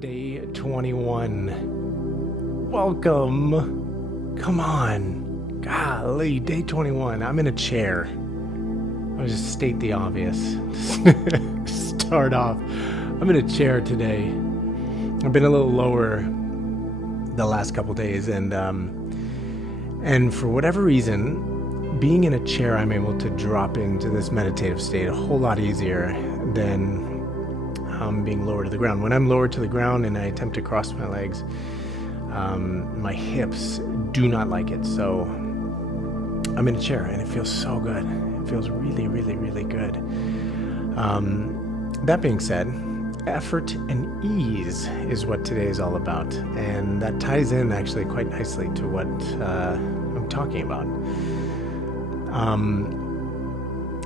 Day 21. Welcome. Come on. Golly, day 21. I'm in a chair. I'll just state the obvious. Start off. I'm in a chair today. I've been a little lower the last couple days, and for whatever reason, being in a chair, I'm able to drop into this meditative state a whole lot easier than being lower to the ground. When I'm lower to the ground and I attempt to cross my legs, my hips do not like it. So I'm in a chair and it feels so good. It feels really, really, really good. That being said, effort and ease is what today is all about. And that ties in actually quite nicely to what I'm talking about.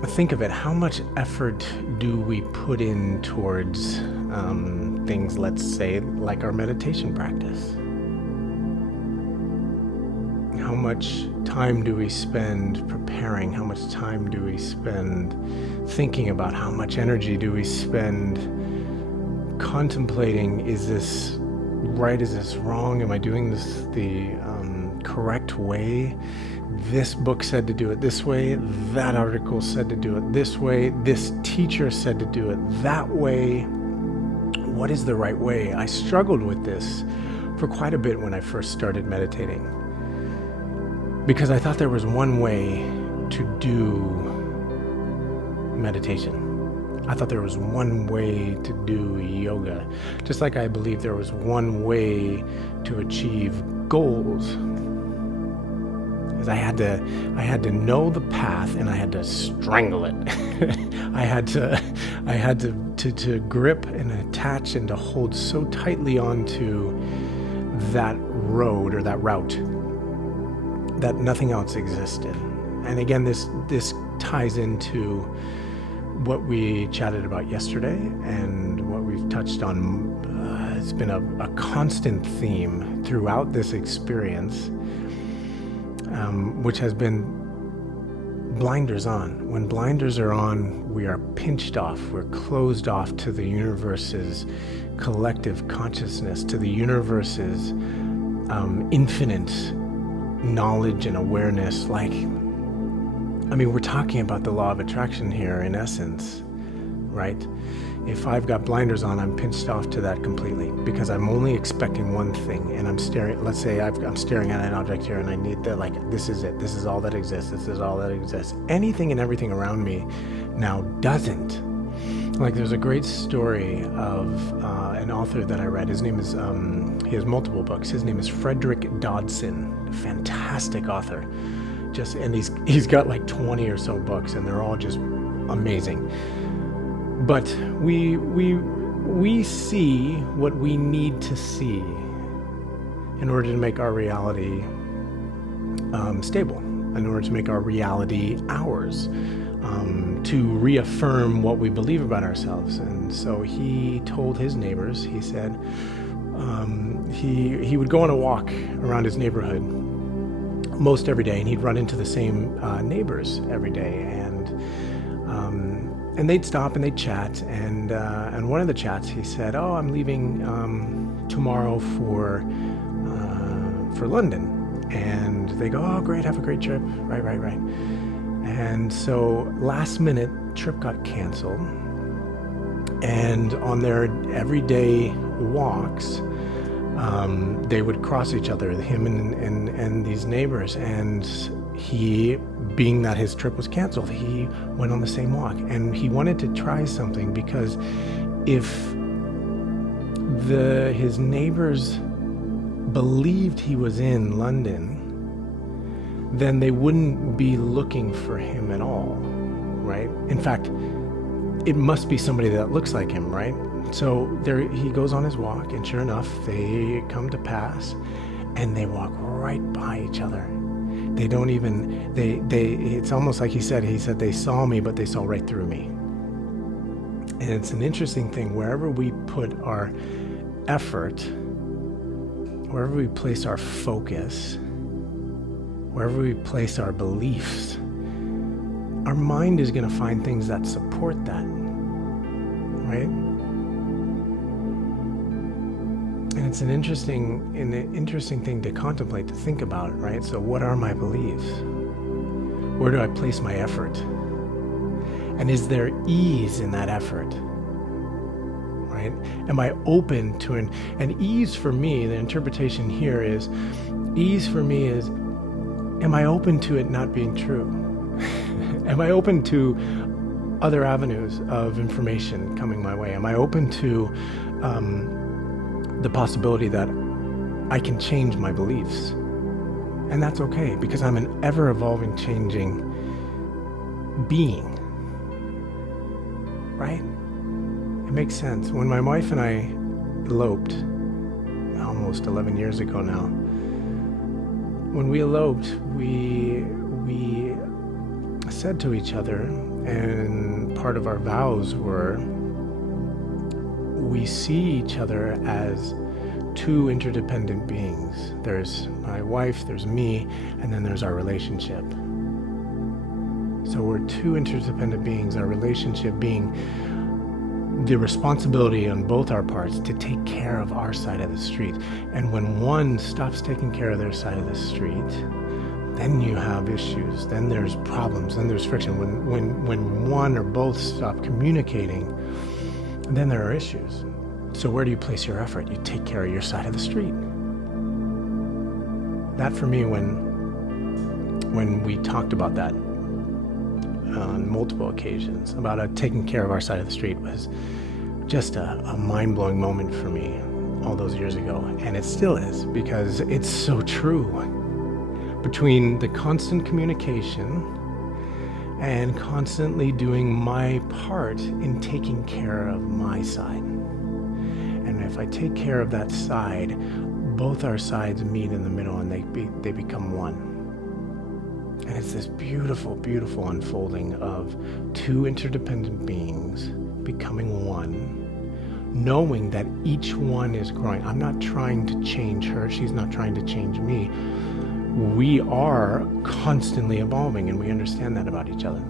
Think of it, how much effort do we put in towards things, let's say, like our meditation practice? How much time do we spend preparing? How much time do we spend thinking about? How much energy do we spend contemplating, is this right? Is this wrong? Am I doing this the correct way? This book said to do it this way. That article said to do it this way. This teacher said to do it that way. What is the right way? I struggled with this for quite a bit when I first started meditating, because I thought there was one way to do meditation. I thought there was one way to do yoga, just like I believed there was one way to achieve goals. Because I had to know the path, and I had to strangle it. I had to grip and attach and to hold so tightly onto that road or that route that nothing else existed. And again, this ties into what we chatted about yesterday and what we've touched on. It's been a constant theme throughout this experience, which has been blinders on. When blinders are on, we are pinched off. We're closed off to the universe's collective consciousness, to the universe's infinite knowledge and awareness. We're talking about the law of attraction here in essence, right? If I've got blinders on, I'm pinched off to that completely, because I'm only expecting one thing, and I'm staring. Let's say I'm staring at an object here, and I need that. This is it. This is all that exists. This is all that exists. Anything and everything around me now doesn't. There's a great story of an author that I read. His name is he has multiple books. His name is Frederick Dodson. Fantastic author. And he's got 20 or so books, and they're all just amazing. But we see what we need to see in order to make our reality stable, in order to make our reality ours, to reaffirm what we believe about ourselves. And so he told his neighbors, he said he would go on a walk around his neighborhood most every day, and he'd run into the same neighbors every day, and they'd stop and they'd chat, and one of the chats, he said, "Oh, I'm leaving tomorrow for London." And they go, "Oh, great, have a great trip." Right. And so last minute trip got canceled, and on their everyday walks, they would cross each other, him and these neighbors. And he, being that his trip was canceled, he went on the same walk, and he wanted to try something, because if his neighbors believed he was in London, then they wouldn't be looking for him at all, right? In fact, it must be somebody that looks like him, right? So there he goes on his walk, and sure enough, they come to pass, and they walk right by each other. They don't even, it's almost like he said they saw me, but they saw right through me. And it's an interesting thing, wherever we put our effort, wherever we place our focus, wherever we place our beliefs, our mind is going to find things that support that, right? it's an interesting thing to contemplate, to think about, right? So what are my beliefs? Where do I place my effort? And is there ease in that effort? Right? Am I open to and ease for me, the interpretation here is, ease for me is, am I open to it not being true? Am I open to other avenues of information coming my way? Am I open to the possibility that I can change my beliefs? And that's okay, because I'm an ever-evolving, changing being, right? It makes sense. When my wife and I eloped, almost 11 years ago now, when we eloped, we said to each other, and part of our vows were, we see each other as two interdependent beings. There's my wife, there's me, and then there's our relationship. So we're two interdependent beings, our relationship being the responsibility on both our parts to take care of our side of the street. And when one stops taking care of their side of the street, then you have issues, then there's problems, then there's friction. When one or both stop communicating, then there are issues. So where do you place your effort? You take care of your side of the street. That for me, when we talked about that on multiple occasions, about taking care of our side of the street, was just a mind-blowing moment for me all those years ago. And it still is, because it's so true. Between the constant communication and constantly doing my part in taking care of my side. And if I take care of that side, both our sides meet in the middle and they become one. And it's this beautiful, beautiful unfolding of two interdependent beings becoming one, knowing that each one is growing. I'm not trying to change her. She's not trying to change me. We are constantly evolving, and we understand that about each other.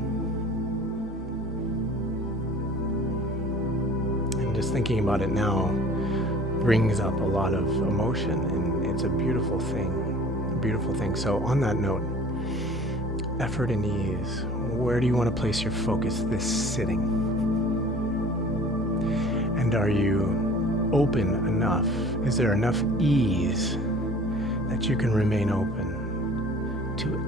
And just thinking about it now brings up a lot of emotion, and it's a beautiful thing. So on that note, effort and ease, where do you want to place your focus this sitting? And are you open enough? Is there enough ease that you can remain open to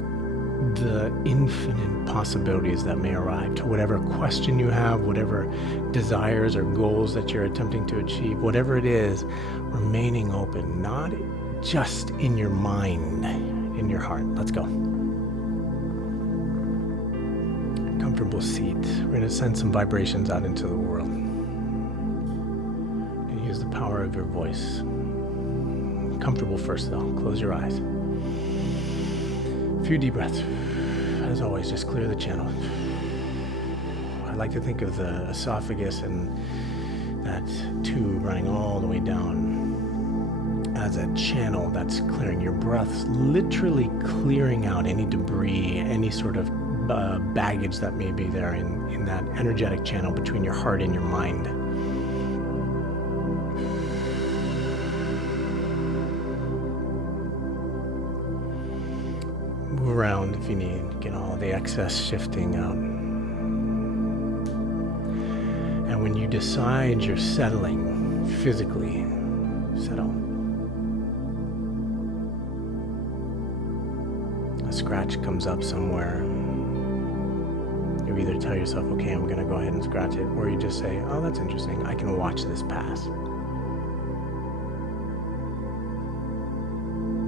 the infinite possibilities that may arrive, to whatever question you have, whatever desires or goals that you're attempting to achieve, whatever it is, remaining open, not just in your mind, in your heart. Let's go. Comfortable seat. We're going to send some vibrations out into the world. And use the power of your voice. Comfortable first though. Close your eyes. A few deep breaths. As always, just clear the channel. I like to think of the esophagus and that tube running all the way down as a channel that's clearing. Your breath's literally clearing out any debris, any sort of baggage that may be there in that energetic channel between your heart and your mind. Move around if you need, get all the excess shifting out. And when you decide you're settling physically, settle. A scratch comes up somewhere. You either tell yourself, okay, I'm going to go ahead and scratch it, or you just say, oh, that's interesting, I can watch this pass.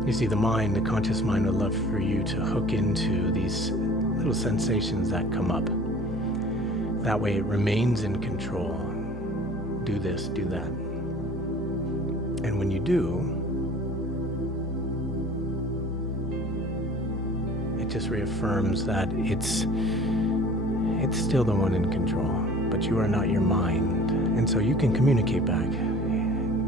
You see, the mind, the conscious mind, would love for you to hook into these little sensations that come up. That way it remains in control. Do this, do that. And when you do, it just reaffirms that it's still the one in control, but you are not your mind. And so you can communicate back.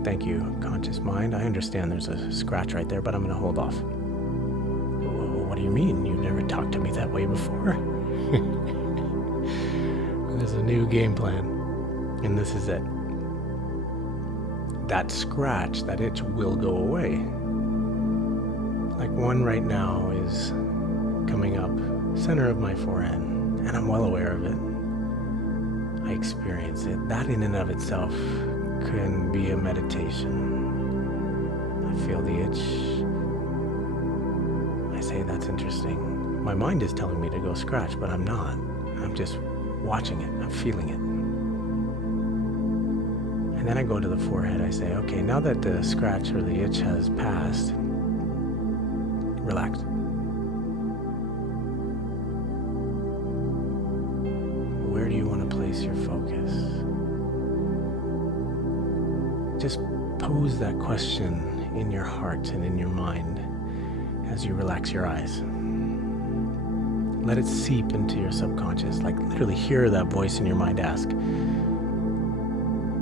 Thank you, conscious mind. I understand there's a scratch right there, but I'm going to hold off. What do you mean? You've never talked to me that way before? There's a new game plan, and this is it. that scratch, that itch will go away. Like one right now is coming up center of my forehead, and I'm well aware of it. I experience it. That in and of itself can be a meditation. I feel the itch. I say, that's interesting. My mind is telling me to go scratch, but I'm not. I'm just watching it. I'm feeling it. And then I go to the forehead. I say, okay, now that the scratch or the itch has passed, relax. Where do you want to place your focus? Just pose that question in your heart and in your mind as you relax your eyes. Let it seep into your subconscious, like literally hear that voice in your mind ask,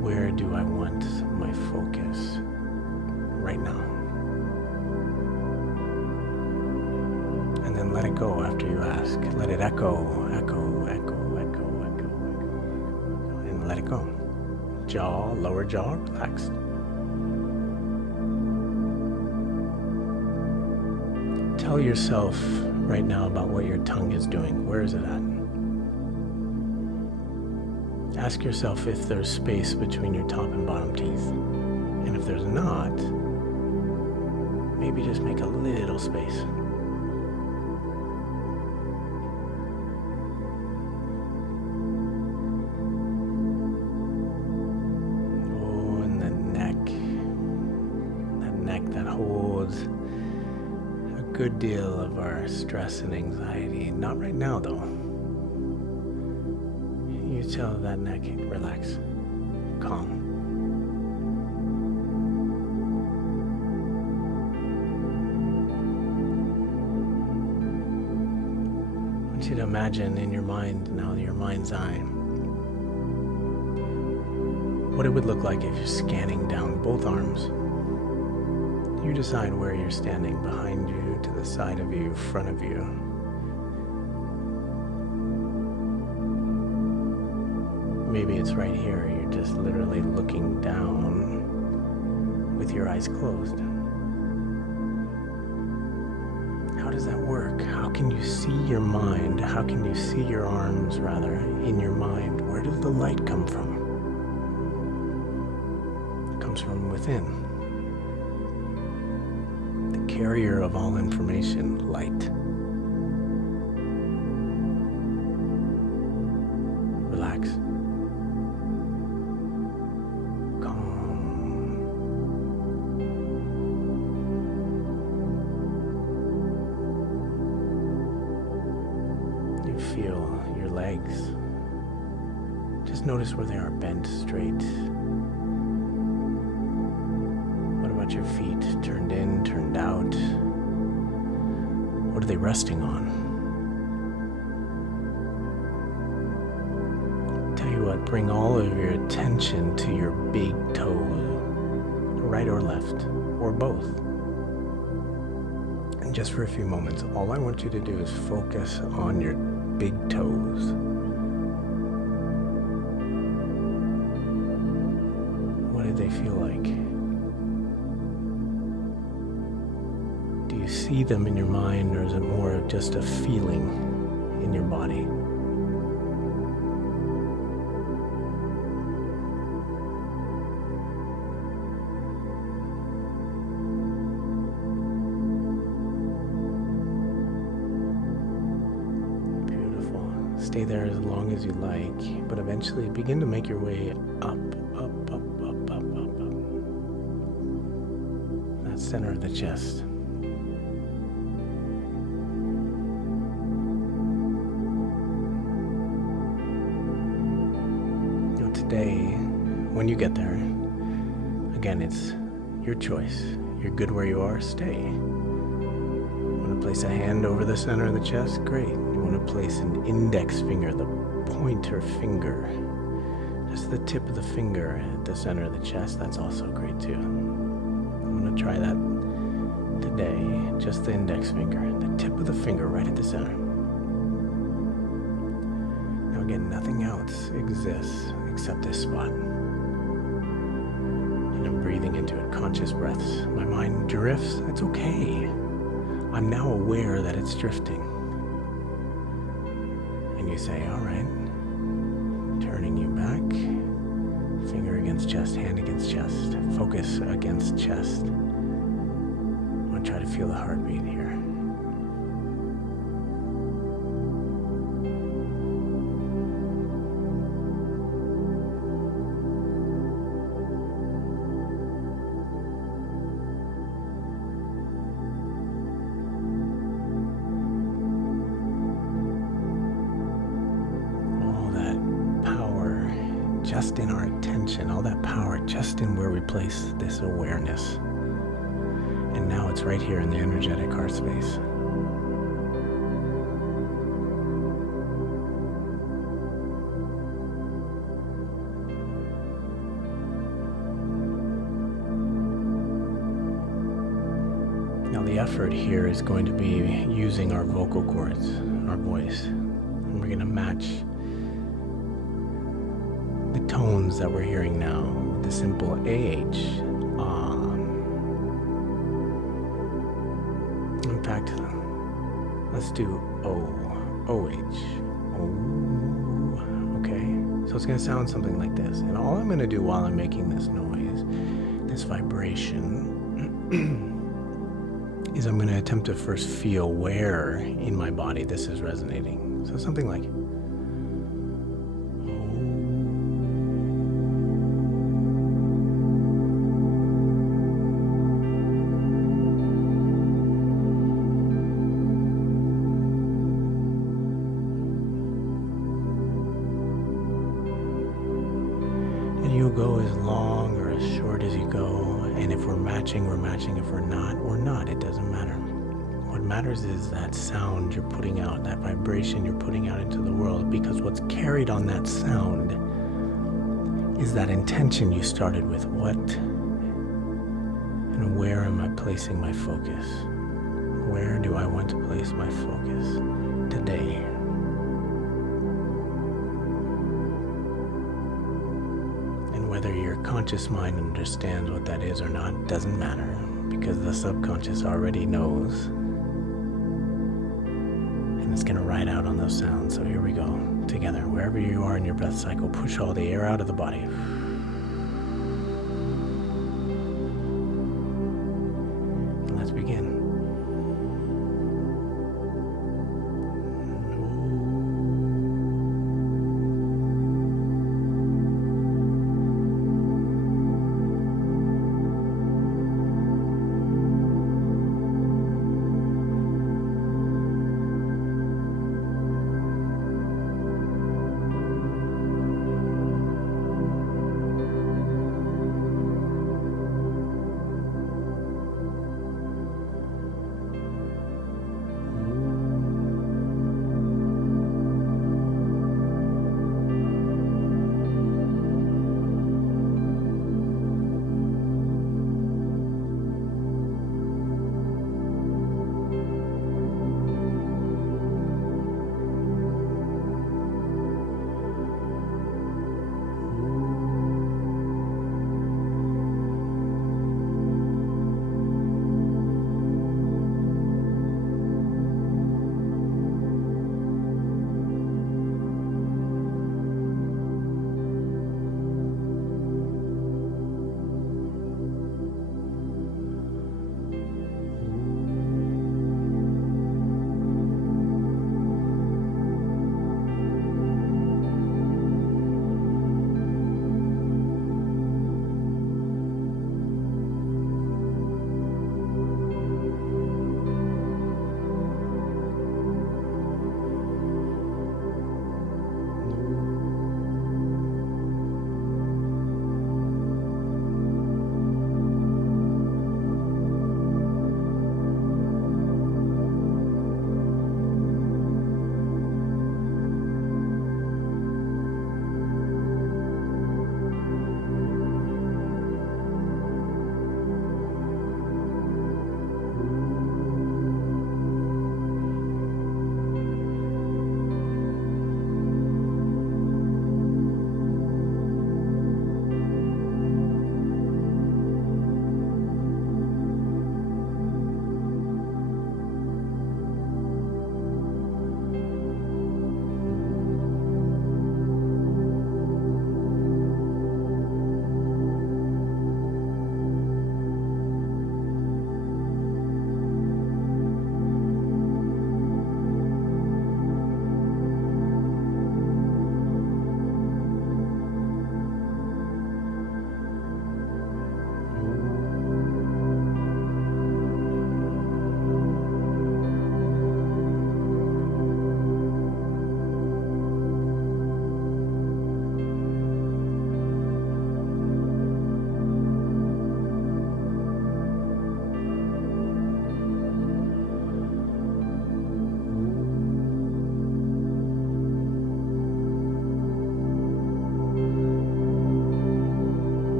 where do I want my focus right now? And then let it go after you ask. Let it echo, and let it go. Jaw, lower jaw, relaxed. Tell yourself right now about what your tongue is doing. Where is it at? Ask yourself if there's space between your top and bottom teeth. And if there's not, maybe just make a little space. Oh, and the neck. That neck that holds a good deal of our stress and anxiety. Not right now, though. You tell that neck, relax, calm. I want you to imagine in your mind, now your mind's eye, what it would look like if you're scanning down both arms. You decide where you're standing, behind you, to the side of you, front of you. Maybe it's right here. You're just literally looking down with your eyes closed. How does that work? How can you see your mind? How can you see your arms, rather, in your mind? Where does the light come from? It comes from within. The carrier of all information, light. Relax. Feel your legs. Just notice where they are, bent, straight. What about your feet? Turned in, turned out? What are they resting on? Tell you what, bring all of your attention to your big toe, right or left, or both. And just for a few moments, all I want you to do is focus on your big toes. What do they feel like? Do you see them in your mind, or is it more of just a feeling in your body? Stay there as long as you like, but eventually begin to make your way up. That center of the chest. Today, when you get there, again, it's your choice. You're good where you are, stay. Want to place a hand over the center of the chest? Great. You want to place an index finger, the pointer finger, just the tip of the finger at the center of the chest. That's also great too. I'm going to try that today. Just the index finger, the tip of the finger right at the center. Now again, nothing else exists except this spot. And I'm breathing into it, conscious breaths. My mind drifts, it's okay. I'm now aware that it's drifting. And you say, all right, turning you back, finger against chest, hand against chest, focus against chest. I'm going to try to feel the heartbeat here. Just in our attention, all that power just in where we place this awareness. And now it's right here in the energetic heart space. Now the effort here is going to be using our vocal cords, our voice. And we're going to match the tones that we're hearing now with the simple AH. In fact, let's do OH. Okay, so it's going to sound something like this. And all I'm going to do while I'm making this noise, this vibration, is I'm going to attempt to first feel where in my body this is resonating. So something like you'll go as long or as short as you go, and if we're matching, we're matching. If we're not, it doesn't matter. What matters is that sound you're putting out, that vibration you're putting out into the world, because what's carried on that sound is that intention you started with. What and where am I placing my focus? Where do I want to place my focus today? Whether your conscious mind understands what that is or not doesn't matter, because the subconscious already knows, and it's going to ride out on those sounds. So here we go, together. Wherever you are in your breath cycle, push all the air out of the body. And let's begin.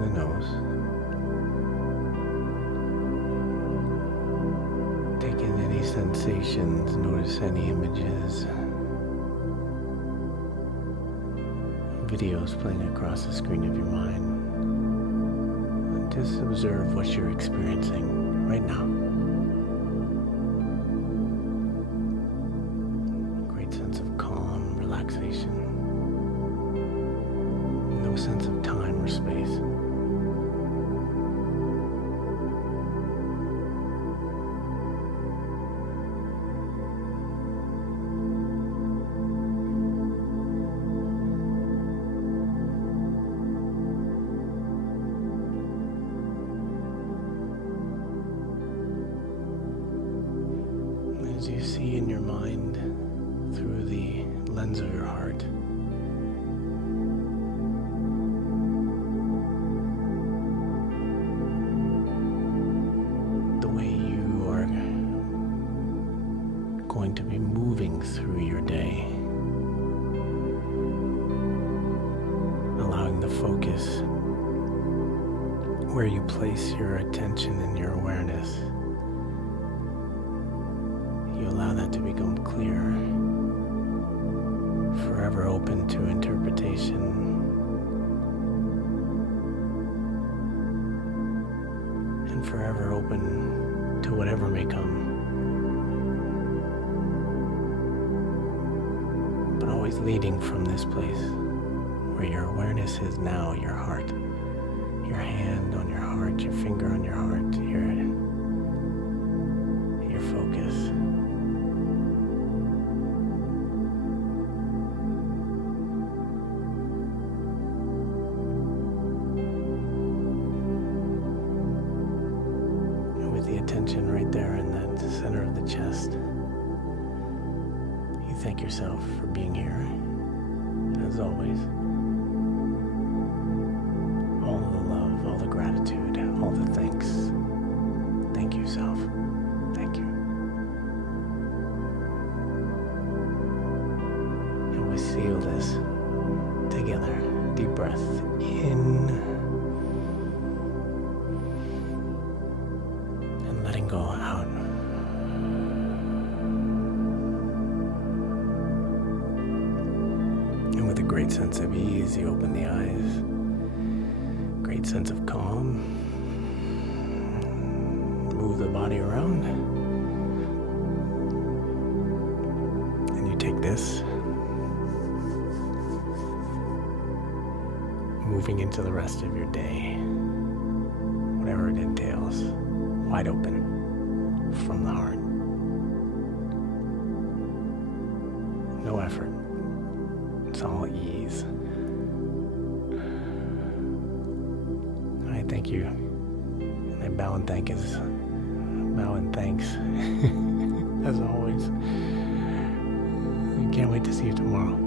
the nose. Take in any sensations, notice any images, videos playing across the screen of your mind. And just observe what you're experiencing right now. Great sense of calm, relaxation. No sense of time or space. As you see in your mind through the lens of your heart, the way you are going to be moving through your day, allowing the focus where you place your attention and your awareness. You allow that to become clear, forever open to interpretation, and forever open to whatever may come. But always leading from this place where your awareness is now, your heart, your hand on your heart, your finger on your heart, your focus. The attention right there in that center of the chest. You thank yourself for being here, as always. All the love, all the gratitude, all the thanks. Thank you, self. Thank you. And we seal this together. Deep breath in. Letting go out. And with a great sense of ease, you open the eyes. Great sense of calm. Move the body around. And you take this, moving into the rest of your day, whatever it entails. Wide open from the heart. No effort. It's all ease. I thank you. And I bow and thanks as always. I can't wait to see you tomorrow.